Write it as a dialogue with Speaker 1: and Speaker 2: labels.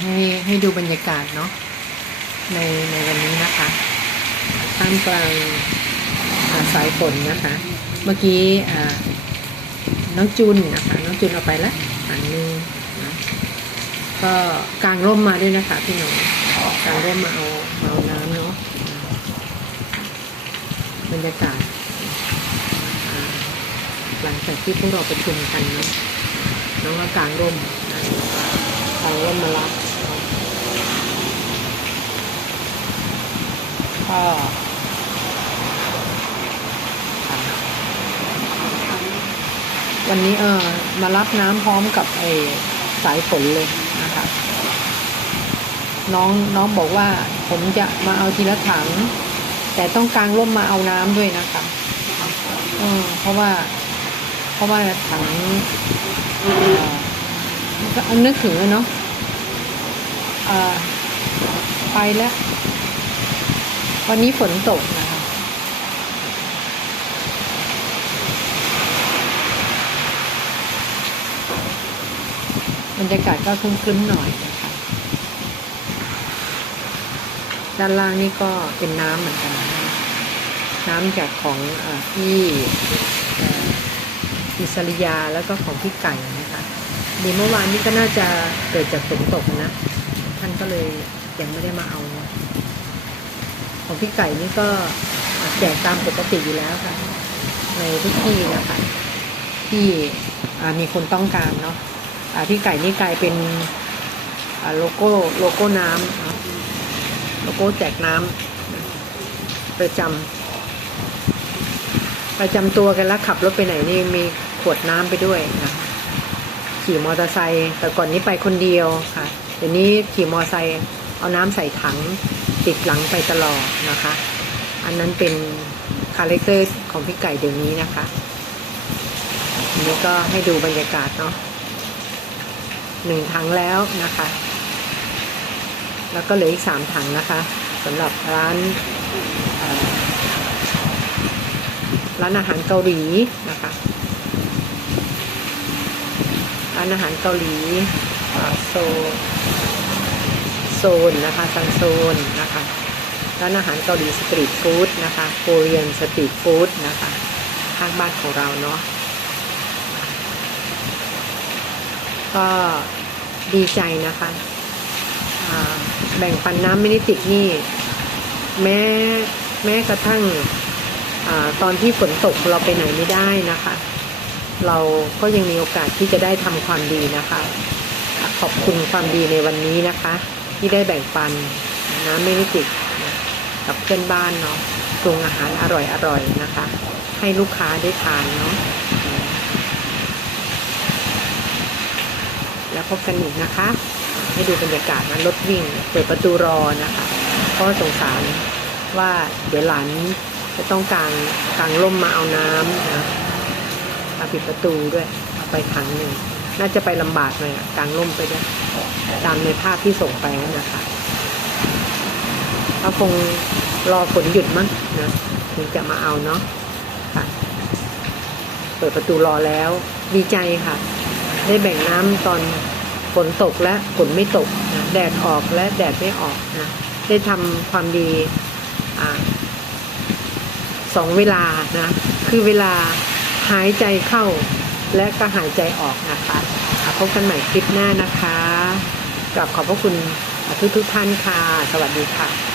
Speaker 1: ให้ให้ดูบรรยากาศเนาะในในวันนี้นะคะท่ามกลางาสายฝนนะคะ เมื่อกี้น้องจุนนะคะน้องจุนเอาไปละอันหนึงนะก็กางร่มมาด้วยนะคะพี่หน้องกางร่มมาเอาเอาน้ำเนาะบรรยากาศหลังจากที่พวกเราประชุมกันเนาะน้องก็กางร่มนะกางร่มมารับก็ค่ะ วันนี้เออมารับน้ำพร้อมกับไอ้สายฝนเลยนะคะน้องน้องบอกว่าผมจะมาเอาทีละถัง แต่ต้องกางร่มมาเอาน้ำด้วยนะคะเออเพราะว่า เพราะว่าถังเอ่อก็นึกถึงเนาะเออไปแล้ว วันนี้ฝนตกนะคะ บ รรยากาศก็ครึ้มๆหน่อยนะคะด้านล่างนี่ก็เป็นน้ำเหมือนกันนะคะน้ำจากของอที่อิสริยาแล้วก็ของพี่ไก่นะคะดีเมื่อวานนี้ก็น่าจะเกิดจากฝนตกนะ ท่านก็เลยยังไม่ได้มาเอา ของพี่ไก่นี่ก็แจกตามปกติอยู่แล้วค่ะ ในทุกที่นะคะที่มีคนต้องการเนาะ พี่ไก่นี่กลายเป็นโลโก้โลโก้น้ำโลโก้แจกน้ำประจำประจำตัวกันแล้วขับรถไปไหนนี่มีขวดน้ำไปด้วยนะขี่มอเตอร์ไซค์แต่ก่อนนี้ไปคนเดียวค่ะเดี๋ยวนี้ขี่มอเตอร์ไซค์เอาน้ำใส่ถังติดหลังไปตลอดนะคะ อันนั้นเป็นคาแรคเตอร์ของพี่ไก่เดี๋ยวนี้นะคะนนี้ก็ให้ดูบรรยากาศเนาะ หนึ่งถังแล้วนะคะ แล้วก็เหลืออีกสามถังนะคะสำหรับร้านร้านอาหารเกาหลีนะคะ ร้านอาหารเกาหลีโซโซนนะคะซันโซนนะคะร้านอาหารเกาหลีสตรีทฟู้ดนะคะโคเรียนสตรีทฟู้ดนะคะ ข้างบ้านของเราเนาะ ก็ดีใจนะคะแบ่งปันน้ำมินิติกนี่ แม้แม้กระทั่งอตอนที่ฝนตกเราไปไหนไม่ได้นะคะ เราก็ยังมีโอกาสที่จะได้ทำความดีนะคะ ขอบคุณความดีในวันนี้นะคะ ที่ได้แบ่งปันน้ำไม่นิติกกับเพื่อนบ้านเนาะปรุงอาหารอร่อยๆนะคะ ให้ลูกค้าได้ทานเนาะ แล้วพบกันอีกนะคะ ให้ดูบรรยากาศนะรถวิ่ง เปิดประตูรอนะคะเพราะว่าสงสารว่าเดี๋ยวหลานจะต้องกางกางร่มมาเอาน้ำนะเอาปิดประตูด้วยเอาไปถังหนึ่งน่าจะไปลำบากหน่อยกางร่มไปด้วยตามในภาพที่ส่งไปนั่นนะคะเขาคงรอฝนหยุดมั้งนะถึงจะมาเอาเนาะค่ะ เปิดประตูรอแล้วดีใจค่ะ ได้แบ่งน้ำตอน ฝนตกและฝนไม่ตกนะแดดออกและแดดไม่ออกนะได้ทำความดีอสองเวลานะคือเวลาหายใจเข้าและก็หายใจออกนะคะพบกันใหม่คลิปหน้านะคะกลับขอบพระคุณทุกทุกท่านค่ะ สวัสดีค่ะ